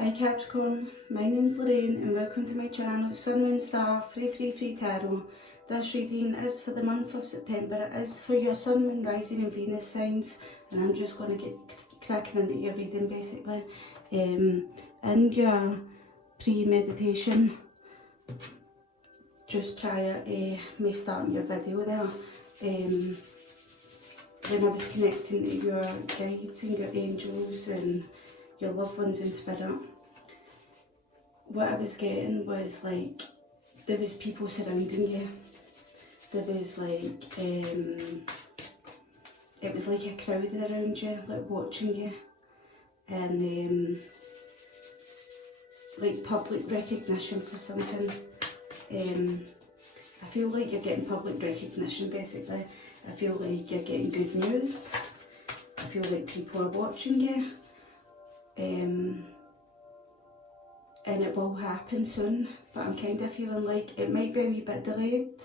Hi Capricorn, my name's Lorraine and welcome to my channel Sun, Moon, Star, Free Tarot. This reading is for the month of September. It is for your Sun, Moon, Rising and Venus signs, and I'm just going to get cracking into your reading basically. In your pre-meditation, just prior to me starting your video there, when I was connecting to your guides and your angels and your loved ones in spirit, what I was getting was like there was people surrounding you. There was like it was like a crowd around you, like watching you, and like public recognition for something. I feel like you're getting public recognition basically. I feel like you're getting good news. I feel like people are watching you. And it will happen soon, but I'm kind of feeling like it might be a wee bit delayed.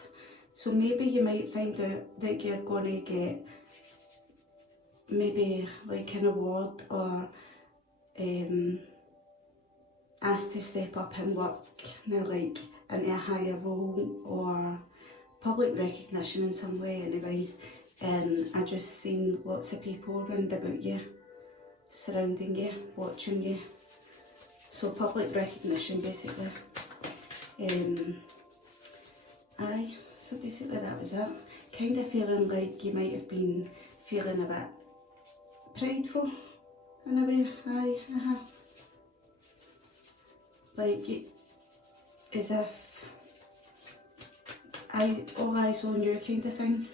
So maybe you might find out that you're going to get maybe like an award or asked to step up and work now, like into a higher role or public recognition in some way anyway. And I just seen lots of people around about you, surrounding you, watching you. So public recognition basically. So basically that was it. Kind of feeling like you might have been feeling a bit prideful in a way. Like as if all eyes on you kind of thing.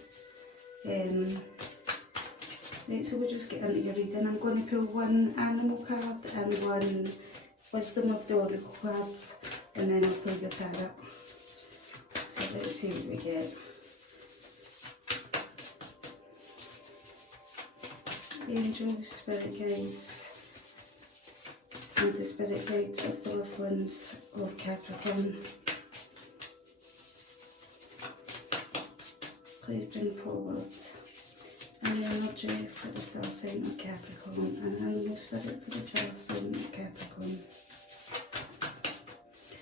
Right, so we'll just get into your reading. I'm going to pull one animal card and one wisdom of the oracle cards, and then I'll pull your tarot. So let's see what we get. Angels, spirit guides, and the spirit guides of the loved ones of Capricorn. Please bring forward an energy for the star sign of Capricorn, and an animal spirit for the star sign of Capricorn.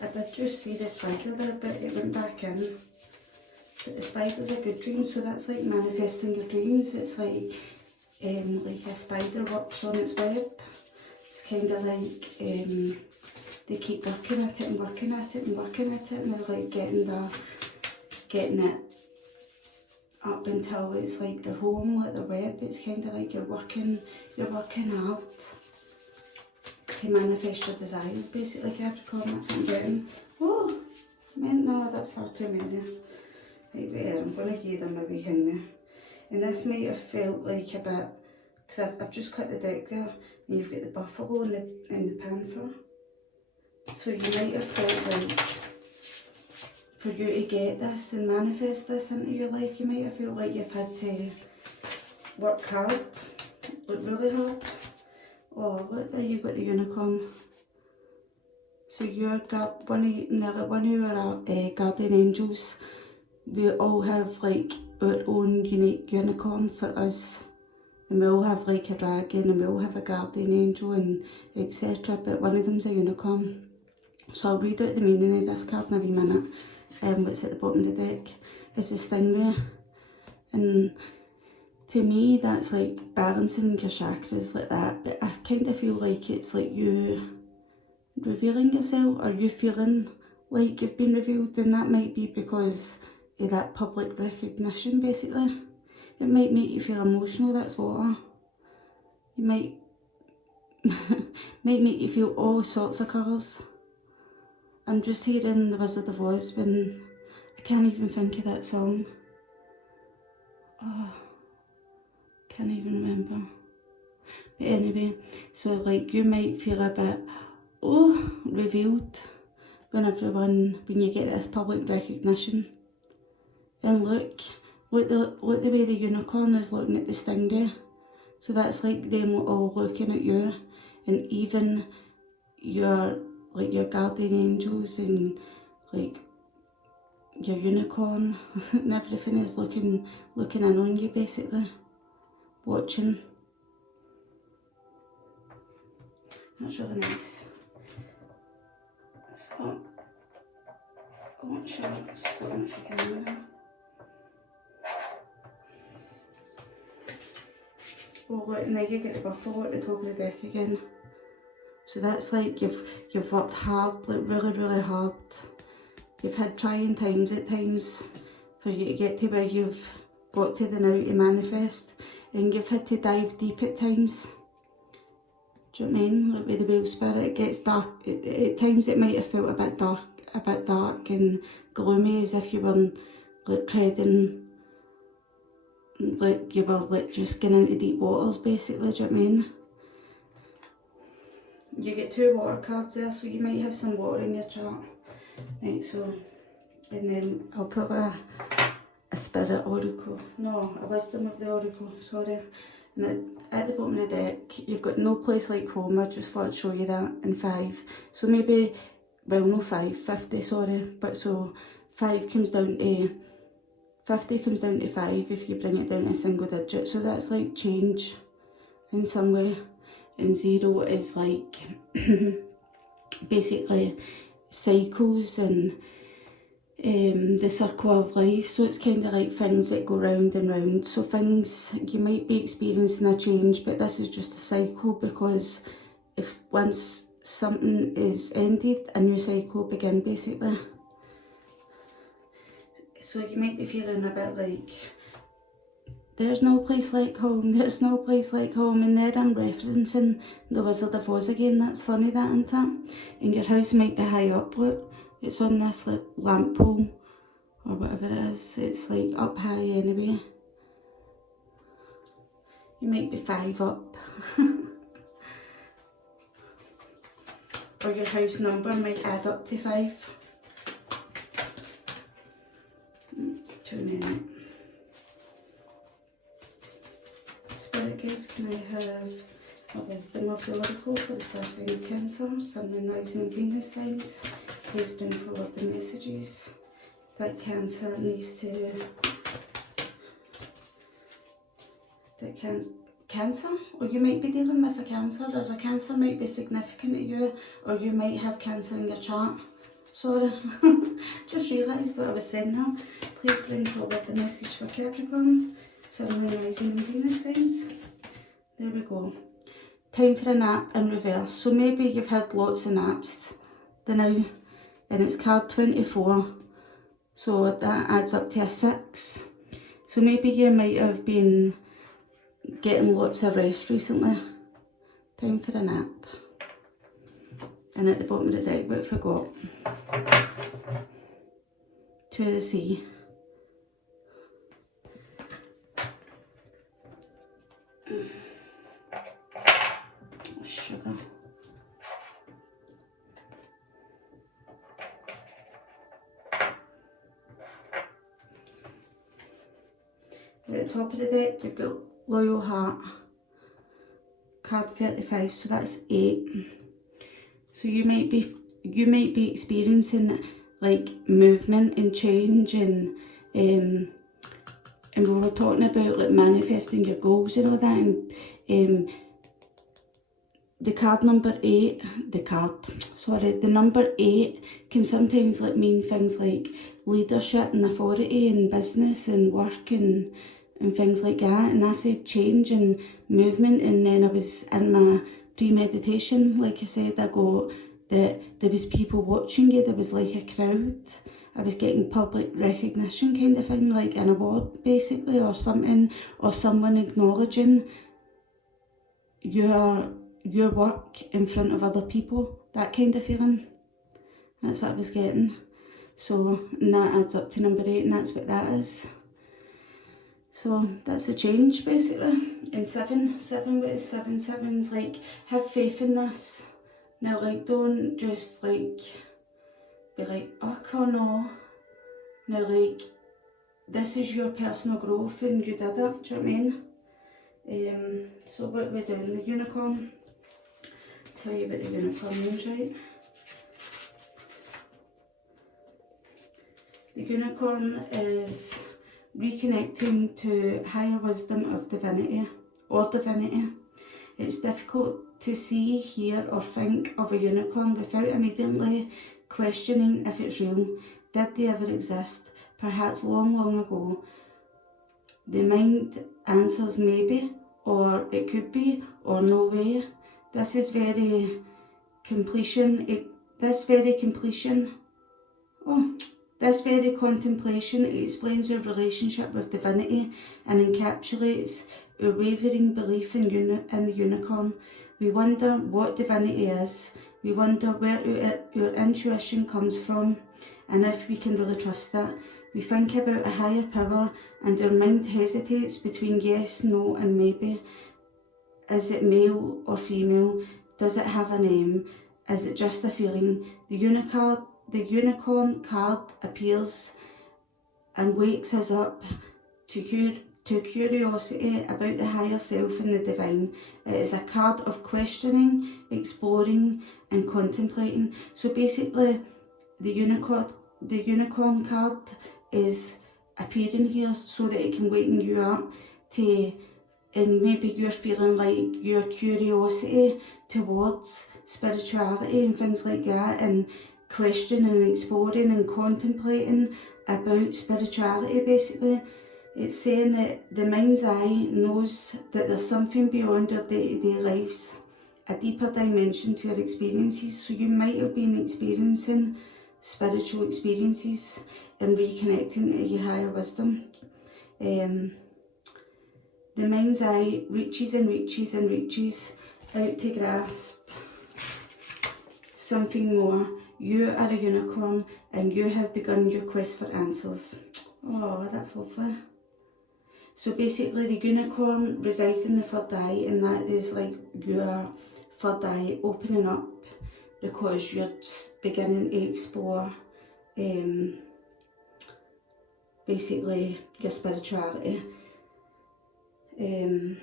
I did just see the spider there, but it went back in. But the spider's a good dream, so that's like manifesting your dreams. It's like a spider works on its web. It's kind of like they keep working at it and working at it and working at it, and they're like getting it up until it's like their home, like their web. It's kind of like you're working hard to manifest your desires, basically, Capricorn. That's what I'm getting. Oh, no, that's far too many. Right there, I'm going to give them a wee hang now. And this might have felt like a bit, because I've just cut the deck there, and you've got the buffalo and the panther. So you might have felt like, for you to get this and manifest this into your life, you might have felt like you've had to work hard, like really hard. Oh, look there, you've got the unicorn. So you're one of your guardian angels. We all have like our own unique unicorn for us. And we all have like a dragon, and we all have a guardian angel and etc. But one of them's a unicorn. So I'll read out the meaning of this card in a wee minute. What's at the bottom of the deck is a stingray, and to me that's like balancing your chakras like that. But I kind of feel like it's like you revealing yourself, or you feeling like you've been revealed, and that might be because of that public recognition basically. It might make you feel emotional, that's water. You might make you feel all sorts of colours. I'm just hearing the Wizard of Oz when I can't even think of that song. Oh, can't even remember. But anyway, so like you might feel a bit, revealed when you get this public recognition. And look the way the unicorn is looking at the stingray. So that's like them all looking at you, and even your guardian angels and like your unicorn and everything is looking in on you basically, watching. That's really nice. but I want to show you what's starting to get now. Oh look, and then you get the buffalo at the top of the deck again. So that's like you've worked hard, like really hard. You've had trying times at times for you to get to where you've got to the now to manifest, and you've had to dive deep at times. Do you know what I mean? Like with the wheel spirit, it gets dark. At times it might have felt a bit dark and gloomy, as if you were like treading, like you were like just getting into deep waters basically. Do you know what I mean? You get 2 water cards there, so you might have some water in your chart. Right, so, and then I'll put a spirit oracle, no, a wisdom of the oracle, sorry. And at the bottom of the deck, you've got no place like home. I just thought I'd show you that, and 5. So maybe, well no 5, 50, sorry. But so 5 comes down to, 50 comes down to 5 if you bring it down to a single digit. So that's like change in some way. And 0 is like basically cycles and the circle of life. So it's kind of like things that go round and round. So things, you might be experiencing a change, but this is just a cycle, because if once something is ended, a new cycle begin basically. So you might be feeling a bit like, there's no place like home, there's no place like home, and there I'm referencing the Wizard of Oz again. That's funny, that, isn't it? And your house might be high up, look, it's on this like lamp pole or whatever it is. It's like up high anyway. You might be 5 up. Or your house number might add up to 5. Too many. Spirit guides, can I have a wisdom of the oracle for the star sign of Cancer, Sun and Rising Venus signs? Please bring forward the messages that Cancer needs to... Cancer? Or you might be dealing with a Cancer, or a Cancer might be significant to you, or you might have Cancer in your chart. Sorry, just realised what I was saying now. Please bring forward the message for Capricorn, Sun and Rising Venus signs. There we go. Time for a nap in reverse. So maybe you've had lots of naps the now, and it's card 24. So that adds up to a 6. So maybe you might have been getting lots of rest recently. Time for a nap. And at the bottom of the deck, what have we got? 2 of the sea. Sugar. At the top of the deck, you've got Loyal Heart, card 35, so that's 8. So you might be experiencing like movement and change, and we were talking about like manifesting your goals and all that, and the card number 8, the number 8 can sometimes like mean things like leadership and authority and business and work and things like that. And I said change and movement, and then I was in my pre-meditation, like I said, I got that there was people watching you, there was like a crowd. I was getting public recognition kind of thing, like an award basically, or something, or someone acknowledging your work in front of other people, that kind of feeling. That's what I was getting. So, and that adds up to number 8, and that's what that is. So that's a change basically. And 7, what is 7? 7's like, have faith in this. Now like, don't just like be like, oh no. Now like, this is your personal growth and you did it, do you know what I mean? So what are we doing? The unicorn. Tell you what the unicorn means, right? The unicorn is reconnecting to higher wisdom of divinity or divinity. It's difficult to see, hear or think of a unicorn without immediately questioning if it's real. Did they ever exist? Perhaps long, long ago. The mind answers maybe, or it could be, or no way. This very contemplation explains your relationship with divinity and encapsulates our wavering belief in the unicorn. We wonder what divinity is. We wonder where our intuition comes from and if we can really trust it. We think about a higher power and our mind hesitates between yes, no and maybe. Is it male or female? Does it have a name? Is it just a feeling? The unicorn card appears and wakes us up to curiosity about the higher self and the divine. It is a card of questioning, exploring and contemplating. So basically the unicorn card is appearing here so that it can waken you up to, and maybe you're feeling like your curiosity towards spirituality and things like that, and questioning and exploring and contemplating about spirituality. Basically it's saying that the mind's eye knows that there's something beyond our day-to-day lives, a deeper dimension to our experiences. So you might have been experiencing spiritual experiences and reconnecting to your higher wisdom. The mind's eye reaches and reaches and reaches out to grasp something more. You are a unicorn and you have begun your quest for answers. Oh, that's lovely. So basically the unicorn resides in the third eye, and that is like your third eye opening up because you're just beginning to explore basically your spirituality. And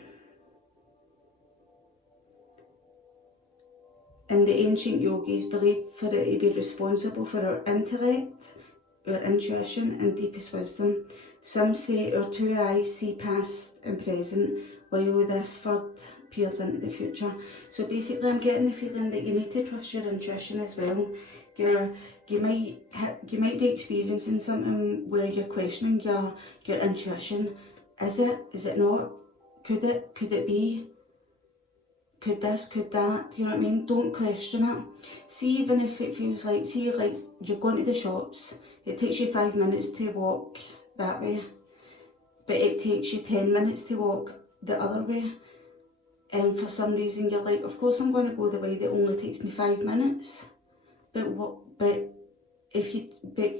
the ancient yogis believed for it to be responsible for our intellect, our intuition and deepest wisdom. Some say our two eyes see past and present, while this third peers into the future. So basically I'm getting the feeling that you need to trust your intuition as well. You might be experiencing something where you're questioning your intuition. Is it not? Could it be? Could this, could that? Do you know what I mean? Don't question it. See, even if it feels like, see, like you're going to the shops, it takes you 5 minutes to walk that way, but it takes you 10 minutes to walk the other way. And for some reason you're like, of course I'm going to go the way that only takes me 5 minutes. But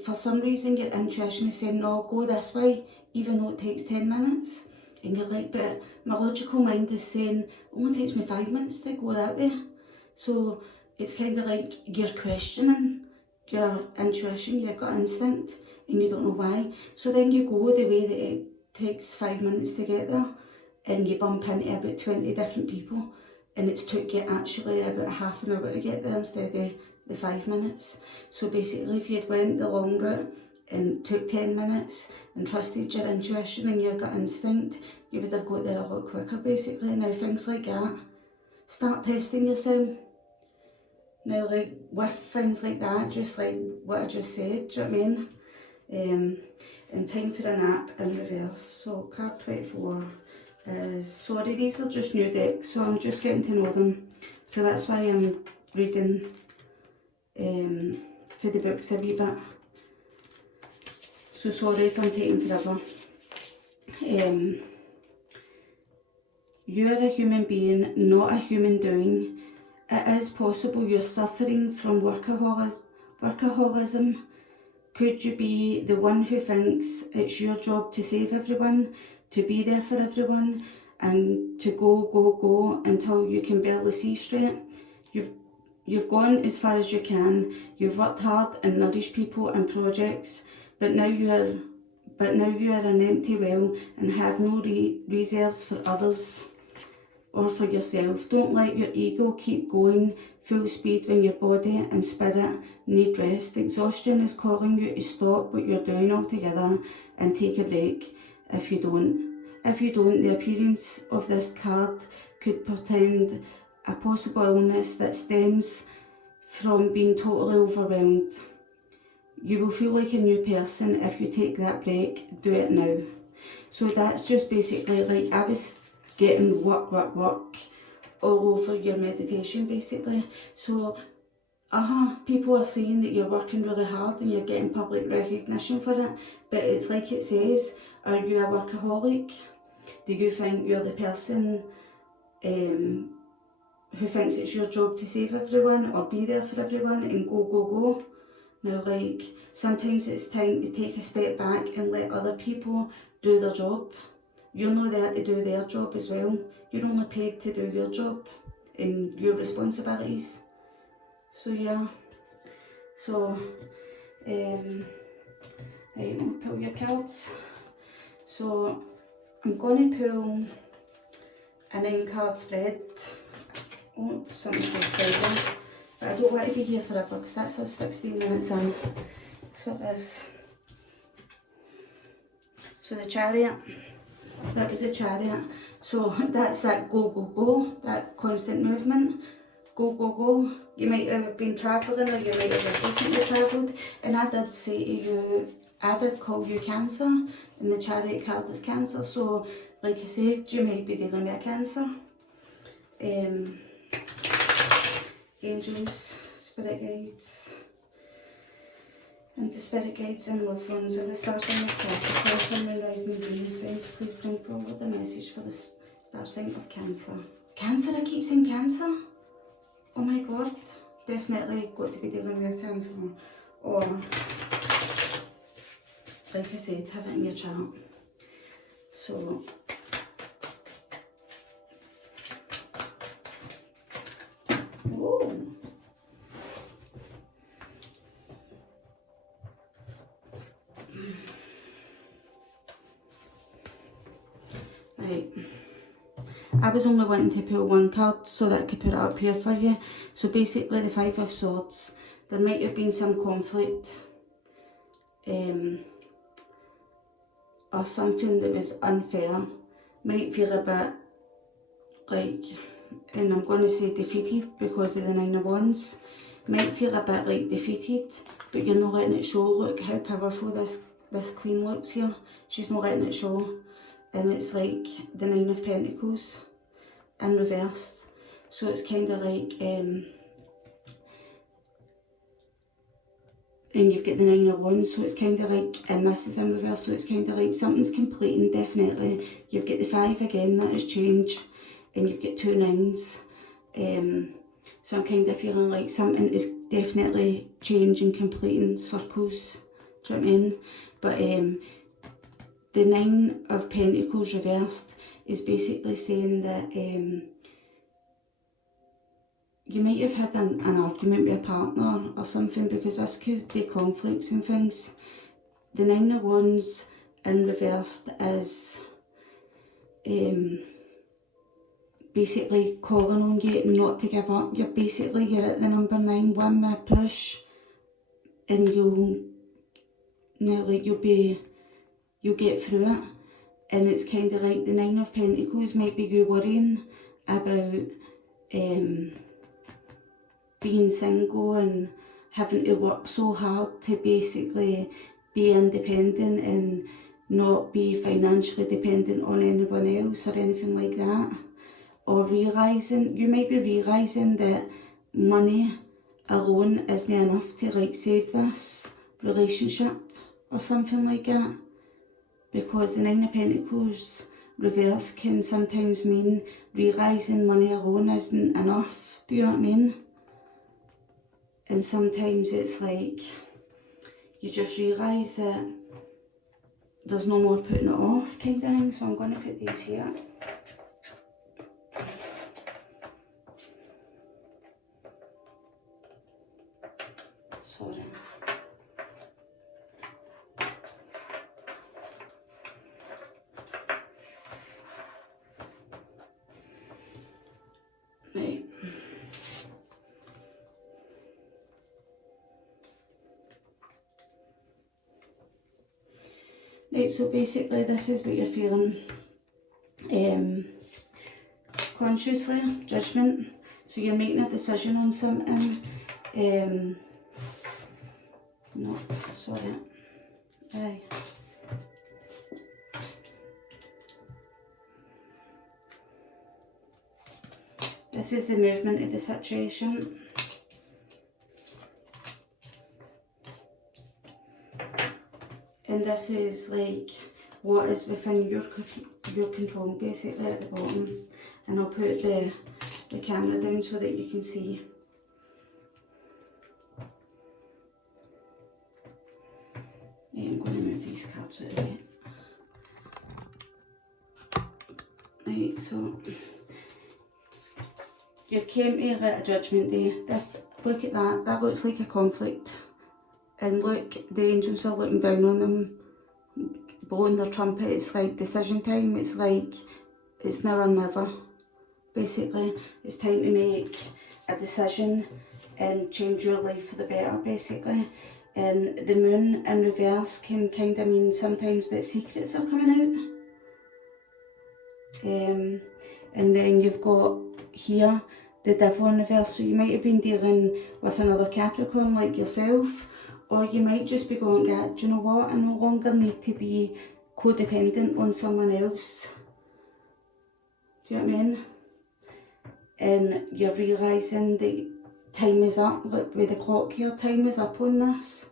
for some reason your intuition is saying, no, go this way, even though it takes 10 minutes. And you're like, but my logical mind is saying, it only takes me 5 minutes to go that way. So it's kind of like you're questioning your intuition, your gut instinct, and you don't know why. So then you go the way that it takes 5 minutes to get there, and you bump into about 20 different people, and it's took you actually about half an hour to get there instead of the 5 minutes. So basically if you'd went the long route and took 10 minutes and trusted your intuition and your gut instinct, you would have got there a lot quicker basically. Now things like that, start testing yourself. Now like with things like that, just like what I just said, do you know what I mean? And time for a nap in reverse. So card 24 is, sorry these are just new decks, so I'm just getting to know them. So that's why I'm reading for the books a wee bit. So sorry if I'm taking forever. You are a human being, not a human doing. It is possible you're suffering from workaholism. Could you be the one who thinks it's your job to save everyone, to be there for everyone, and to go until you can barely see straight? You've gone as far as you can. You've worked hard and nourished people and projects, but now you are an empty well and have no reserves for others or for yourself. Don't let your ego keep going full speed when your body and spirit need rest. Exhaustion is calling you to stop what you're doing altogether and take a break. If you don't, the appearance of this card could portend a possible illness that stems from being totally overwhelmed. You will feel like a new person if you take that break. Do it now. So that's just basically like I was getting work all over your meditation basically. So people are saying that you're working really hard and you're getting public recognition for it, but it's like it says, are you a workaholic? Do you think you're the person who thinks it's your job to save everyone or be there for everyone and go? Now, like, sometimes it's time to take a step back and let other people do their job. You're not there to do their job as well. You're only paid to do your job and your responsibilities. So yeah, so right, I'll pull your cards. So I'm going to pull a 9-card spread. Oh, something's sliding. But I don't want to be here forever because that says 16 minutes in. So it is. So the Chariot, that was the Chariot. So that's that go, that constant movement. Go. You might have been travelling or you might have recently travelled. And I did say to you, I did call you Cancer, and the Chariot card is Cancer. So, like I said, you might be dealing with a Cancer. Angels, spirit guides, and the spirit guides and loved ones of the star sign of Capricorn, Sun, Moon, Rising, and Venus signs, please bring forward the message for the star sign of Cancer. Cancer, I keep saying Cancer. Oh my god, definitely got to be dealing with a Cancer. Or, like I said, have it in your chart. So, whoa. Right. I was only wanting to pull one card so that I could put it up here for you. So basically the Five of Swords, there might have been some conflict or something that was unfair. Might feel a bit like, and I'm going to say defeated because of the Nine of Wands. Might feel a bit like defeated, but you're not letting it show. Look how powerful this Queen looks here. She's not letting it show. And it's like the Nine of Pentacles in reverse. So it's kind of like, and you've got the Nine of Wands, so it's kind of like, and this is in reverse, so it's kind of like something's completing, definitely. You've got the 5 again, that has changed, and you've got 2 9s. So I'm kind of feeling like something is definitely changing, completing, circles, do you know what I mean? But the 9 of Pentacles reversed is basically saying that you might have had an argument with a partner or something, because this could be conflicts and things. The 9 of Wands in reversed is basically calling on you not to give up. You're at the number 9, one more push, and you'll get through it. And it's kind of like the 9 of Pentacles might be you worrying about being single and having to work so hard to basically be independent and not be financially dependent on anyone else or anything like that. Or you might be realising that money alone isn't enough to like save this relationship or something like that. Because the 9 of Pentacles reverse can sometimes mean realising money alone isn't enough, do you know what I mean? And sometimes it's like you just realise that there's no more putting it off kind of thing. So I'm going to put these here. Sorry. Right. Right, so basically this is what you're feeling. Consciously, judgment. So you're making a decision on something. No, sorry. Aye. This is the movement of the situation. And this is like what is within your control, basically, at the bottom. And I'll put the camera down so that you can see. Yeah, I'm going to move these cards out of the way. Right, so you've came to a judgment day. This, look at that, that looks like a conflict. And look, the angels are looking down on them, blowing their trumpet. It's like decision time. It's like, it's now or never, basically. It's time to make a decision and change your life for the better, basically. And the moon in reverse can kind of mean sometimes that secrets are coming out. And then you've got here the devil in reverse. So you might have been dealing with another Capricorn like yourself, or you might just be going, do you know what, I no longer need to be codependent on someone else. Do you know what I mean? And you're realising that time is up. Look, with the clock here, time is up on this,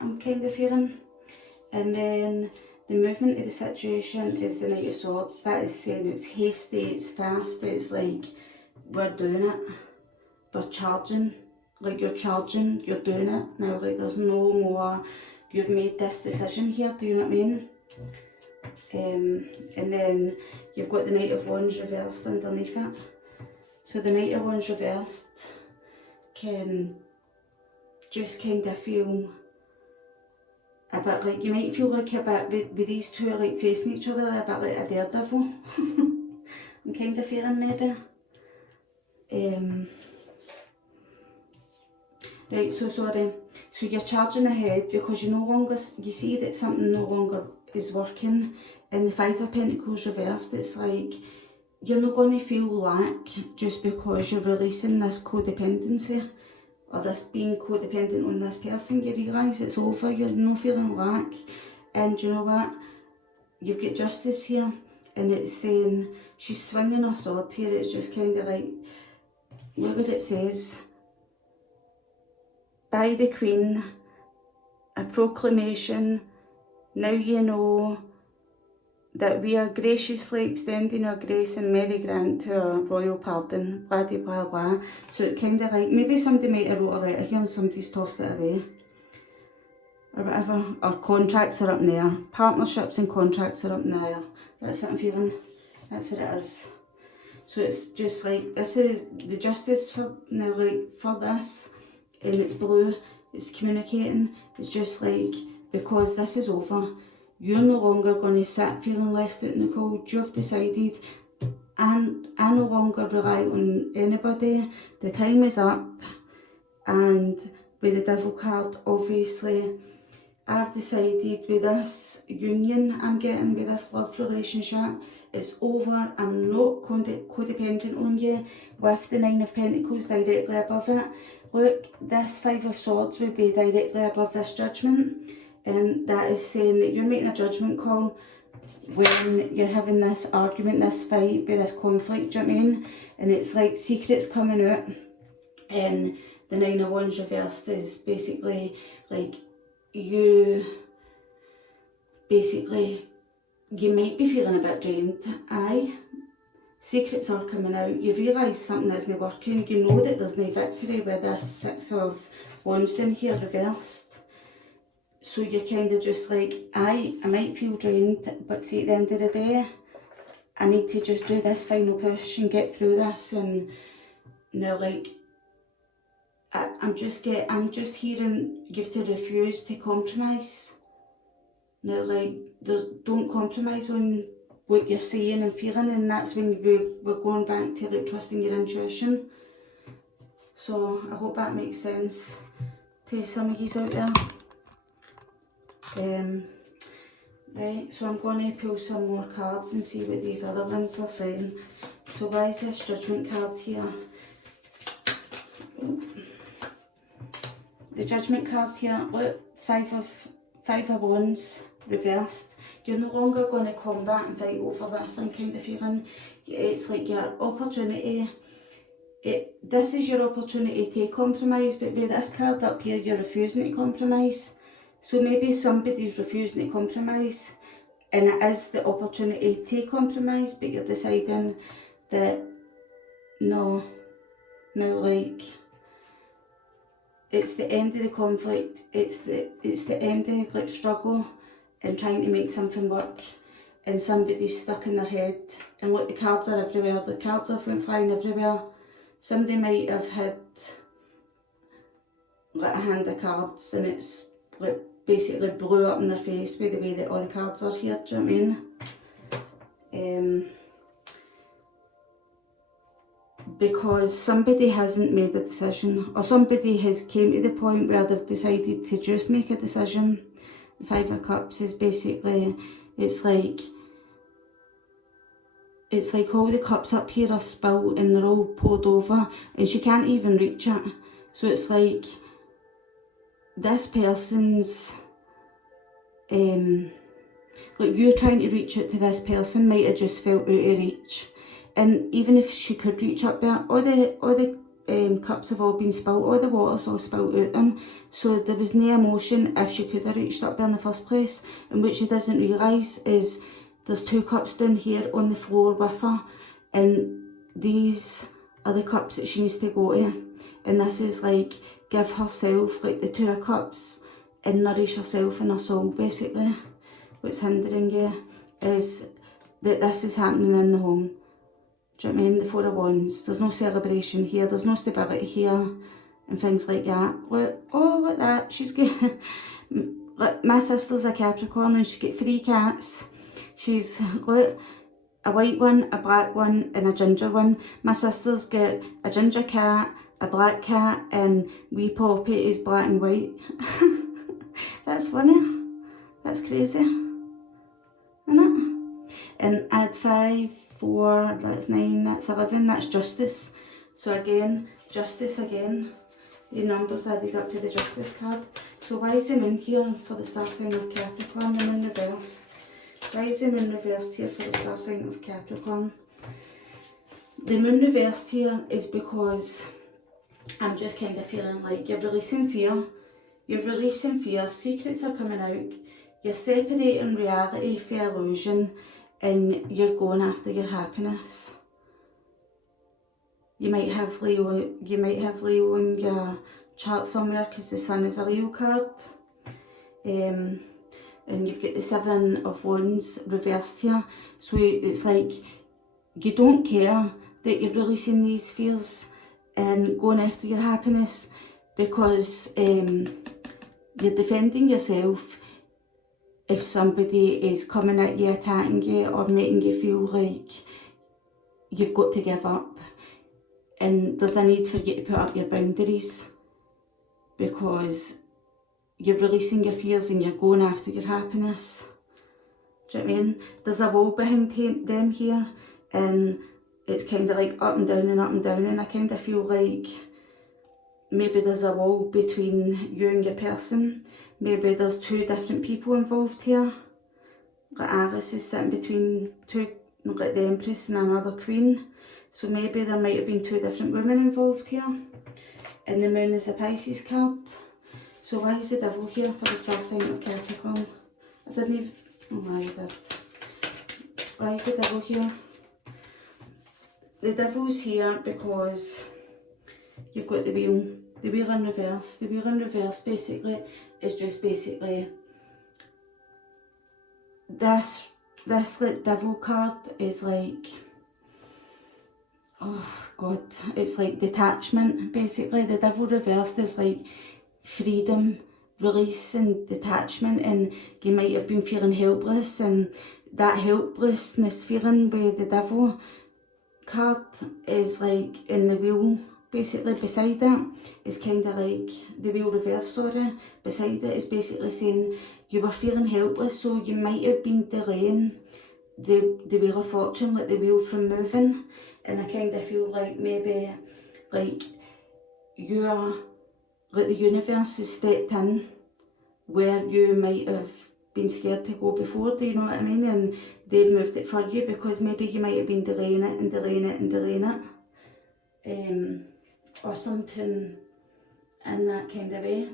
I'm kind of feeling. And then the movement of the situation is the Knight of Swords. That is saying it's hasty, it's fast, it's like, we're doing it. We're charging. Like, you're charging, you're doing it. Now, like, there's no more, you've made this decision here, do you know what I mean? And then you've got the Knight of Wands reversed underneath it. So the Knight of Wands reversed can just kind of feel a bit like, you might feel like a bit with these two like facing each other, a bit like a daredevil. I'm kind of feeling maybe. Right, so sorry. So you're charging ahead because you no longer, you see that something no longer is working. And the Five of Pentacles reversed, it's like you're not going to feel lack just because you're releasing this codependency or this being codependent on this person. You realise it's over, you're not feeling lack. And you know what? You've got Justice here, and it's saying she's swinging her sword here. It's just kind of like, look what it says. By the Queen, a proclamation, now you know that we are graciously extending our grace and merry grant to our royal pardon, blah de blah blah. So it's kind of like, maybe somebody might have wrote a letter here and somebody's tossed it away. Or whatever, or contracts are up in the air. Partnerships and contracts are up in the air. That's what I'm feeling, that's what it is. So it's just like, this is the Justice for now, like for this. And it's blue, it's communicating, it's just like, because this is over, you're no longer going to sit feeling left out in the cold. You've decided, and I no longer rely on anybody, the time is up. And with the Devil card, obviously, I've decided with this union I'm getting, with this love relationship, it's over. I'm not codependent on you, with the Nine of Pentacles directly above it. Look, this Five of Swords would be directly above this judgment, and that is saying that you're making a judgment call when you're having this argument, this fight, with this conflict, do you know what I mean? And it's like secrets coming out, and the Nine of Wands reversed is basically like, you might be feeling a bit drained, aye. Secrets are coming out, you realise something isn't working, you know that there's no victory with this Six of Wands down here reversed. So you're kind of just like, I might feel drained, but see, at the end of the day, I need to just do this final push and get through this. And now, like, I'm just hearing you have to refuse to compromise. Now, like, don't compromise on what you're saying and feeling, and that's when we're going back to like trusting your intuition. So I hope that makes sense to some of you out there. Right, so I'm going to pull some more cards and see what these other ones are saying. So why is this Judgment card here? the Judgment card here, look, Five of Wands reversed. You're no longer going to combat and fight over this. I'm kind of feeling it's like your opportunity. This is your opportunity to compromise, but with this card up here, you're refusing to compromise. So maybe somebody's refusing to compromise, and it is the opportunity to compromise, but you're deciding that no, like, it's the end of the conflict, it's the end of like struggle and trying to make something work, and somebody's stuck in their head. And look, the cards are everywhere, the cards have went flying everywhere. Somebody might have had like a hand of cards and it's like basically blew up in their face with the way that all the cards are here, do you know what I mean? Because somebody hasn't made a decision, or somebody has came to the point where they've decided to just make a decision. The Five of Cups is basically, it's like all the cups up here are spilled and they're all poured over and she can't even reach it. So it's like this person's, like you're trying to reach out to this person might have just felt out of reach. And even if she could reach up there, all the cups have all been spilled, all the water's all spilled out them. So there was no emotion if she could have reached up there in the first place. And what she doesn't realise is there's two cups down here on the floor with her. And these are the cups that she needs to go to. And this is like, give herself, like the Two of Cups, and nourish herself and her soul basically. What's hindering you is that this is happening in the home. Do you know what I mean? The Four of Wands, there's no celebration here, there's no stability here, and things like that. Look, oh look at that, she's got, my sister's a Capricorn and she's got 3 cats. She's got a white one, a black one, and a ginger one. My sister's got a ginger cat, a black cat, and wee Poppy is black and white. That's funny, that's crazy, isn't it? And add 5, 4, that's 9, that's 11, that's Justice. So again, Justice again, the numbers added up to the Justice card. So why is the Moon here for the star sign of Capricorn, the Moon reversed? Why is the Moon reversed here for the star sign of Capricorn? The Moon reversed here is because I'm just kind of feeling like you're releasing fear. You're releasing fear, secrets are coming out, you're separating reality from illusion, and you're going after your happiness. You might have Leo in your chart somewhere because the Sun is a Leo card. And you've got the Seven of Wands reversed here. So it's like you don't care that you're releasing these fears and going after your happiness because you're defending yourself if somebody is coming at you, attacking you, or making you feel like you've got to give up. And there's a need for you to put up your boundaries because you're releasing your fears and you're going after your happiness. Do you know what I mean? There's a wall behind them here, and it's kind of like up and down and up and down, and I kind of feel like maybe there's a wall between you and your person. Maybe there's 2 different people involved here. Like Alice is sitting between 2, like the Empress and another Queen. So maybe there might have been 2 different women involved here. And the Moon is a Pisces card. So why is the Devil here for the star sign of Capricorn? I didn't even, oh I did. Why is the Devil here? The Devil's here because you've got the Wheel in reverse. The Wheel in reverse basically is just basically this like Devil card is like, oh god, it's like detachment basically. The Devil reversed is like freedom, release and detachment, and you might have been feeling helpless, and that helplessness feeling with the Devil card is like in the Wheel. Basically beside that is kind of like the Wheel reverse, sorry. Beside it is basically saying you were feeling helpless, so you might have been delaying the Wheel of Fortune, like the wheel from moving. And I kind of feel like maybe like you're like the universe has stepped in where you might have been scared to go before, do you know what I mean? And they've moved it for you because maybe you might have been delaying it and delaying it and delaying it. Or something in that kind of way.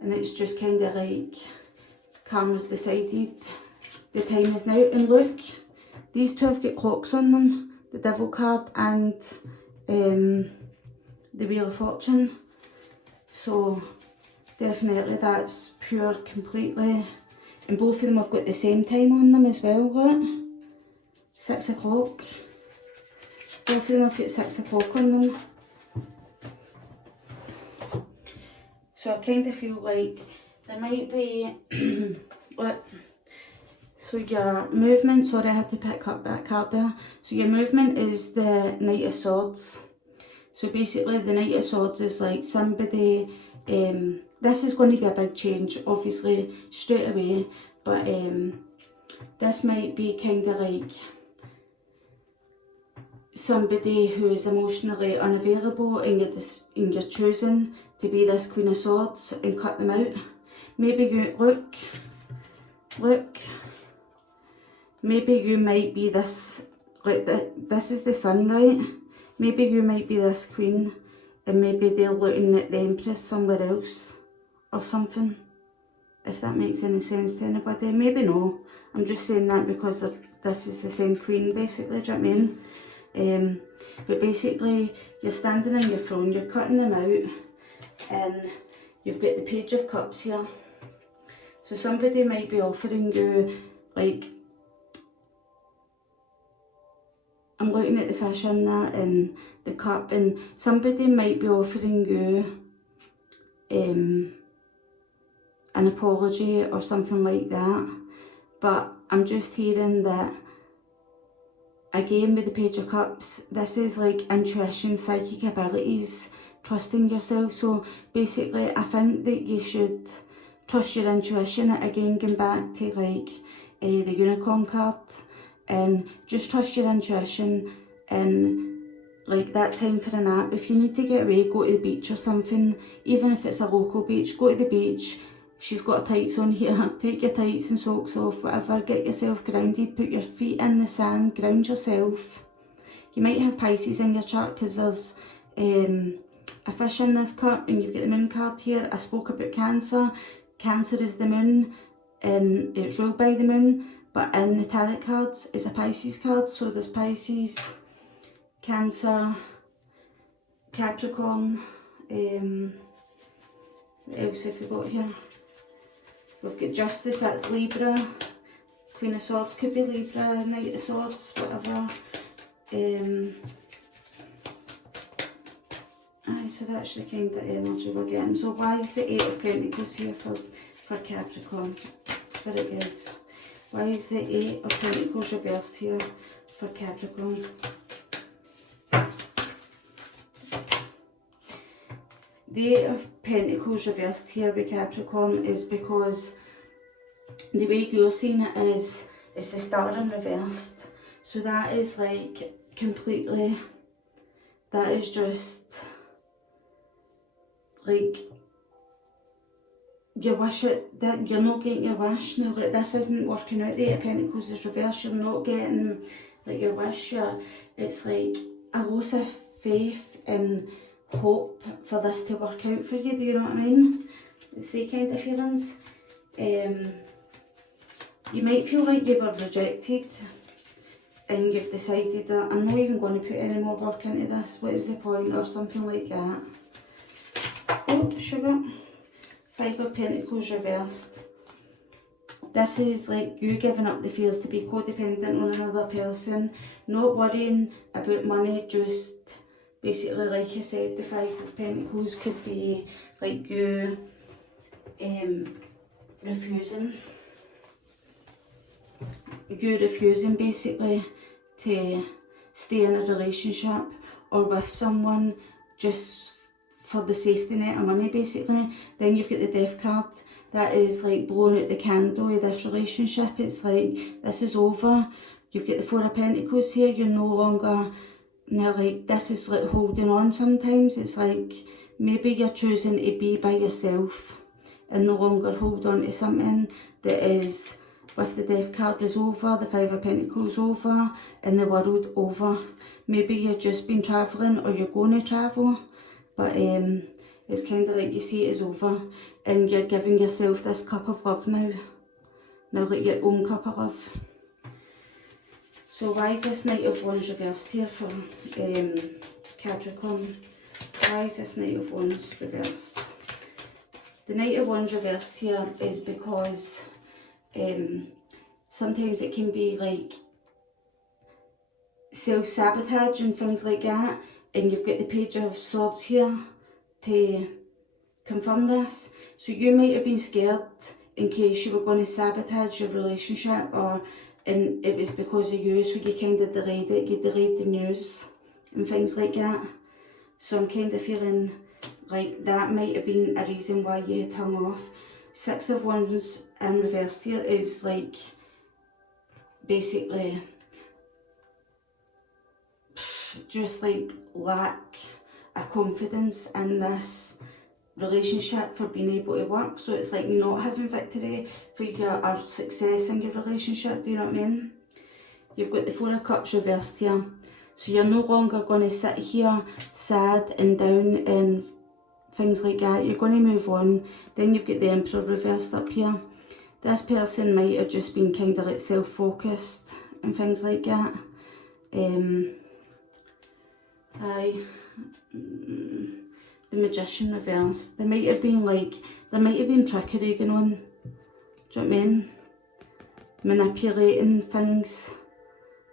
And it's just kind of like Karma's decided the time is now. And look, these two have got clocks on them, the Devil card and the Wheel of Fortune. So definitely that's pure completely. And both of them have got the same time on them as well, look. 6 o'clock. Both of them have got 6 o'clock on them. So I kind of feel like there might be, look, so your movement, sorry I had to pick up that card there. So your movement is the Knight of Swords. So basically the Knight of Swords is like somebody, this is going to be a big change obviously straight away, but this might be kind of like somebody who is emotionally unavailable and you're choosing to be this Queen of Swords and cut them out. Maybe you, look, maybe you might be this, like this is the Sun, right? Maybe you might be this Queen and maybe they're looking at the Empress somewhere else or something. If that makes any sense to anybody. Maybe no. I'm just saying that because this is the same Queen basically, do you know what I mean? But basically you're standing on your throne, you're cutting them out and you've got the Page of Cups here. So somebody might be offering you, like, I'm looking at the fish in that and the cup, and somebody might be offering you an apology or something like that. But I'm just hearing that, again with the Page of Cups, this is like intuition, psychic abilities, trusting yourself. So basically I think that you should trust your intuition. Again, going back to like the Unicorn card, and just trust your intuition. And like that time for a nap, if you need to get away, go to the beach or something, even if it's a local beach, go to the beach. She's got her tights on here, take your tights and socks off, whatever, get yourself grounded, put your feet in the sand, ground yourself. You might have Pisces in your chart because there's a fish in this cup and you've got the Moon card here. I spoke about Cancer. Cancer is the Moon and it's ruled by the Moon, but in the tarot cards it's a Pisces card. So there's Pisces, Cancer, Capricorn, what else have we got here? We've got Justice, that's Libra. Queen of Swords could be Libra, Knight of Swords, whatever. So that's the kind of energy we're getting. So why is the 8 of Pentacles here for Capricorn? Spirit guides. Why is the 8 of Pentacles reversed here for Capricorn? The 8 of Pentacles reversed here with Capricorn is because the way you're seeing it is the Star in reversed. So that is like completely, that is just like your wish, that you're not getting your wish now. Like this isn't working out. The 8 of Pentacles is reversed. You're not getting like your wish. It's like a loss of faith and hope for this to work out for you. Do you know what I mean? It's the kind of feelings. You might feel like you were rejected and you've decided that I'm not even going to put any more work into this. What is the point? Or something like that. Oh, sugar. 5 of Pentacles reversed. This is like you giving up the fears to be codependent on another person, not worrying about money, just basically, like I said, the 5 of Pentacles could be like you refusing basically to stay in a relationship or with someone just for the safety net of money basically. Then you've got the Death card. That is like blowing out the candle of this relationship. It's like this is over. You've got the 4 of Pentacles here. You're no longer, now like this is like holding on sometimes. It's like maybe you're choosing to be by yourself and no longer hold on to something that is, with the Death card is over, the Five of Pentacles over, and the World over. Maybe you've just been travelling or you're going to travel, but it's kind of like you see it is over and you're giving yourself this cup of love now like your own cup of love. So why is this Knight of Wands reversed here for Capricorn? Why is this Knight of Wands reversed? The Knight of Wands reversed here is because sometimes it can be like self-sabotage and things like that, and you've got the Page of Swords here to confirm this. So you might have been scared in case you were going to sabotage your relationship, and it was because of you, so you kind of delayed it, you delayed the news and things like that. So I'm kind of feeling like that might have been a reason why you had hung off. Six of Wands in reverse here is like basically just like lack a confidence in this relationship for being able to work. So it's like not having victory for your or success in your relationship, do you know what I mean? You've got the Four of Cups reversed here. So you're no longer going to sit here sad and down and things like that. You're going to move on. Then you've got the Emperor reversed up here. This person might have just been kind of like self-focused and things like that. The Magician reversed. There might have been trickery going on. Do you know what I mean? Manipulating things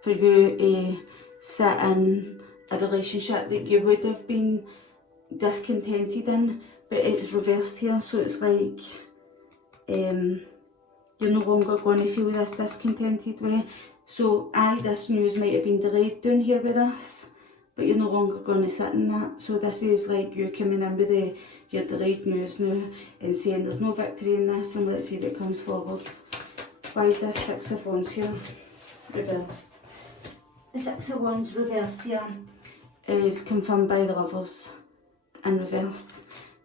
for you to sit in a relationship that you would have been discontented in, but it's reversed here, so it's like you're no longer going to feel this discontented way. So this news might have been delayed down here with us, but you're no longer going to sit in that. So this is like you coming in with your delayed news now and saying there's no victory in this, and let's see if it comes forward. Why is this Six of Wands here reversed? The Six of Wands reversed here is confirmed by the Lovers and reversed.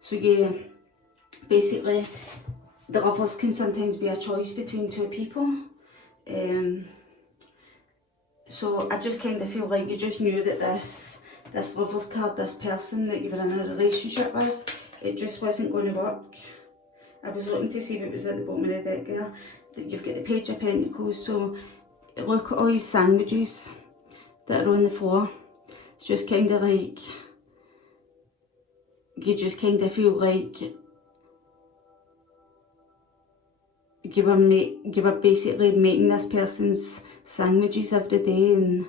So yeah, basically the Lovers can sometimes be a choice between two people. So I just kind of feel like you just knew that this Lovers card, this person that you were in a relationship with, it just wasn't going to work. I was looking to see if it was at the bottom of the deck there. That you've got the Page of Pentacles, so look at all these sandwiches that are on the floor. It's just kind of like, you just kind of feel like you were basically making this person's sandwiches every day, and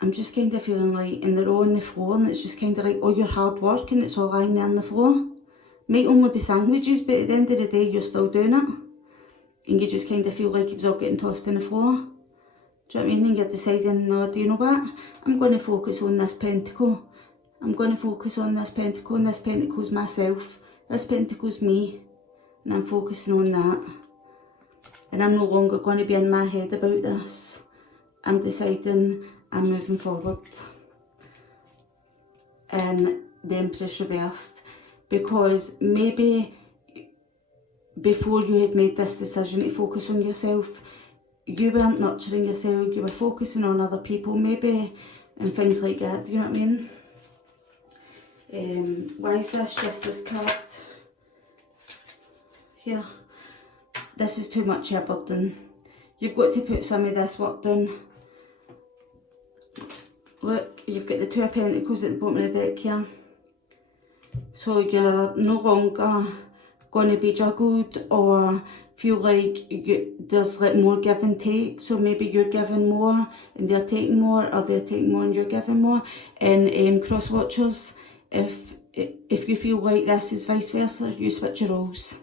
I'm just kind of feeling like, and they're all on the floor, and it's just kind of like all your hard work and it's all lying there on the floor. Might only be sandwiches, but at the end of the day you're still doing it, and you just kind of feel like it was all getting tossed on the floor. Do you know what I mean? And you're deciding, no, do you know what? I'm going to focus on this pentacle. I'm going to focus on this pentacle, and this pentacle's myself. This pentacle's me, and I'm focusing on that. And I'm no longer going to be in my head about this. I'm deciding I'm moving forward. And the Empress reversed, because maybe before you had made this decision to focus on yourself, you weren't nurturing yourself, you were focusing on other people maybe, and things like that, do you know what I mean? Why is this Justice card here? This is too much of a burden. You've got to put some of this work down. Look, you've got the Two of Pentacles at the bottom of the deck here. So you're no longer going to be juggled or feel like there's like more give and take. So maybe you're giving more and they're taking more, or they're taking more and you're giving more. And cross watchers, if you feel like this is vice versa, you switch your roles.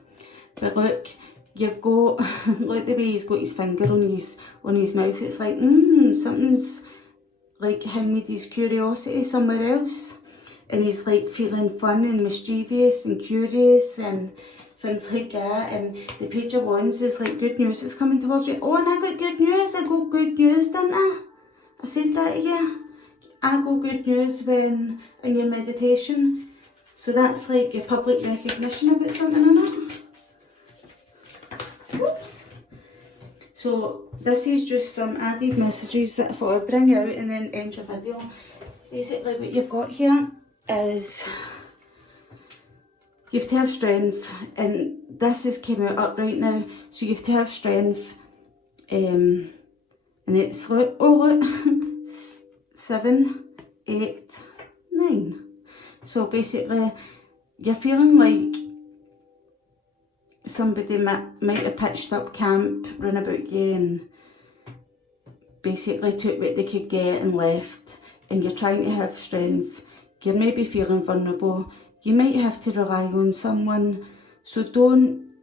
But look, you've got, look the way he's got his finger on his mouth. It's like, something's like hanging his curiosity somewhere else. And he's like feeling fun and mischievous and curious and things like that. And the Page of Wands is like good news is coming towards you. Oh, and I got good news. I got good news, didn't I? I said that to you. I go good news when in your meditation. So that's like your public recognition about something in it. Whoops. So this is just some added messages that I thought I'd bring out and then end your video. Basically what you've got here is you have to have strength, and this has came out up right now. So you have to have strength, and it's like, oh look, 7, 8, 9. So basically you're feeling like somebody might have pitched up camp round about you and basically took what they could get and left, and you're trying to have strength. You're maybe feeling vulnerable. You might have to rely on someone, so don't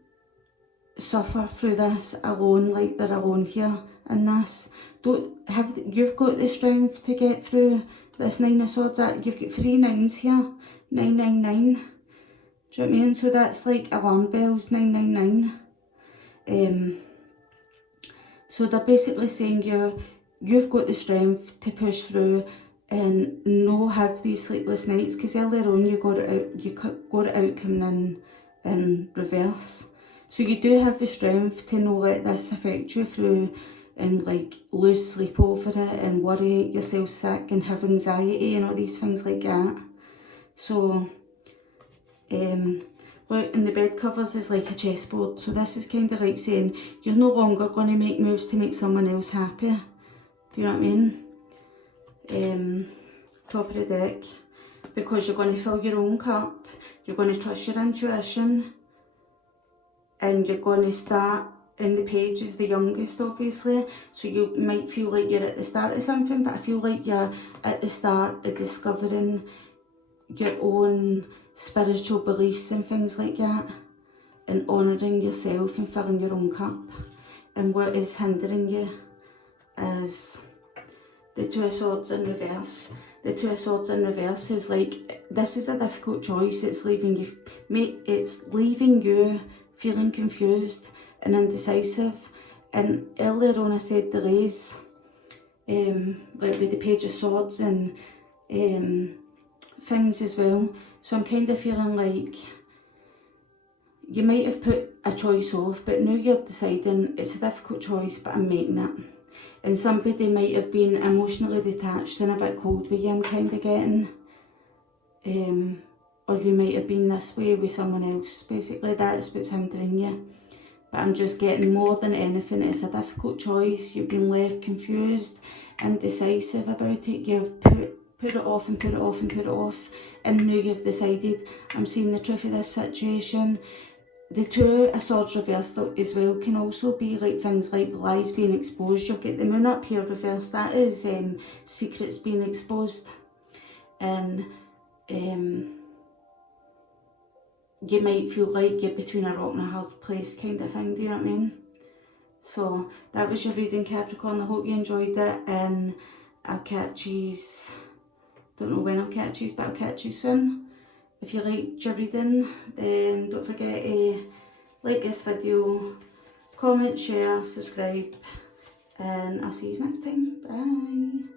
suffer through this alone, like they're alone here in this. You've got the strength to get through this 9 of Swords. You've got 3 9s here, 999. Do you know what I mean? So that's like alarm bells, 999. So they're basically saying you've got the strength to push through and no have these sleepless nights, because earlier on you got it out coming in reverse. So you do have the strength to not let this affect you through and like lose sleep over it and worry yourself sick and have anxiety and all these things like that. So look, in the bed covers is like a chessboard, so this is kind of like saying you're no longer going to make moves to make someone else happy. Do you know what I mean? Top of the deck, because you're going to fill your own cup, you're going to trust your intuition, and you're going to start, and the Page is the youngest obviously, so you might feel like you're at the start of something, but I feel like you're at the start of discovering your own spiritual beliefs and things like that, and honouring yourself and filling your own cup. And what is hindering you is the 2 of Swords in reverse. The 2 of Swords in reverse is like, this is a difficult choice. It's leaving you feeling confused and indecisive. And earlier on I said delays, like with the Page of Swords and things as well. So I'm kind of feeling like you might have put a choice off, but now you're deciding it's a difficult choice, but I'm making it. And somebody might have been emotionally detached and a bit cold with you, I'm kind of getting. Or you might have been this way with someone else. Basically that's what's hindering you. But I'm just getting, more than anything, it's a difficult choice. You've been left confused, indecisive about it. You've put it off and put it off and put it off. And now you've decided, I'm seeing the truth of this situation. The 2 of Swords reversed as well can also be like things like lies being exposed. You'll get the Moon up here reversed. That is secrets being exposed. And you might feel like you're between a rock and a hard place kind of thing. Do you know what I mean? So that was your reading, Capricorn. I hope you enjoyed it, and I'll catch you. Don't know when I'll catch you, but I'll catch you soon. If you liked your reading, then don't forget to like this video, comment, share, subscribe, and I'll see you next time. Bye.